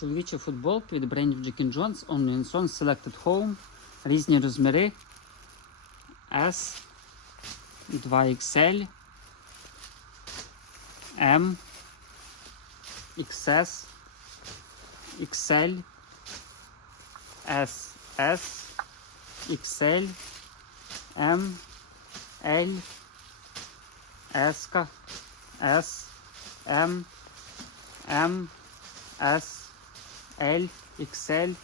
Чоловічі футболки від брендів Jack Jones, Only Son, Selected Home. Різні розміри. S, 2XL, M, XS, XL, S, XL, M, L, S, S, M, M, S, L, XL,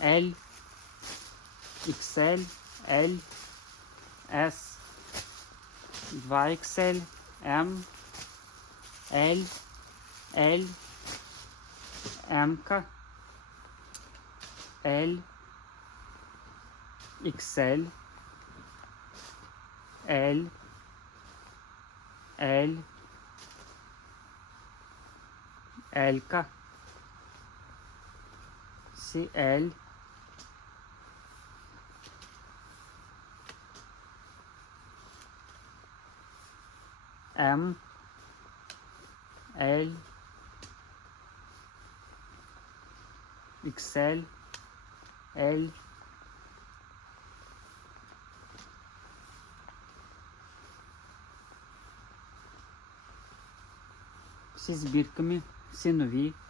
L, XL, L, S, 2XL, M, L, L, M, L, XL, L, L, L, CL, M, L, XL, L, всі збірками, всі.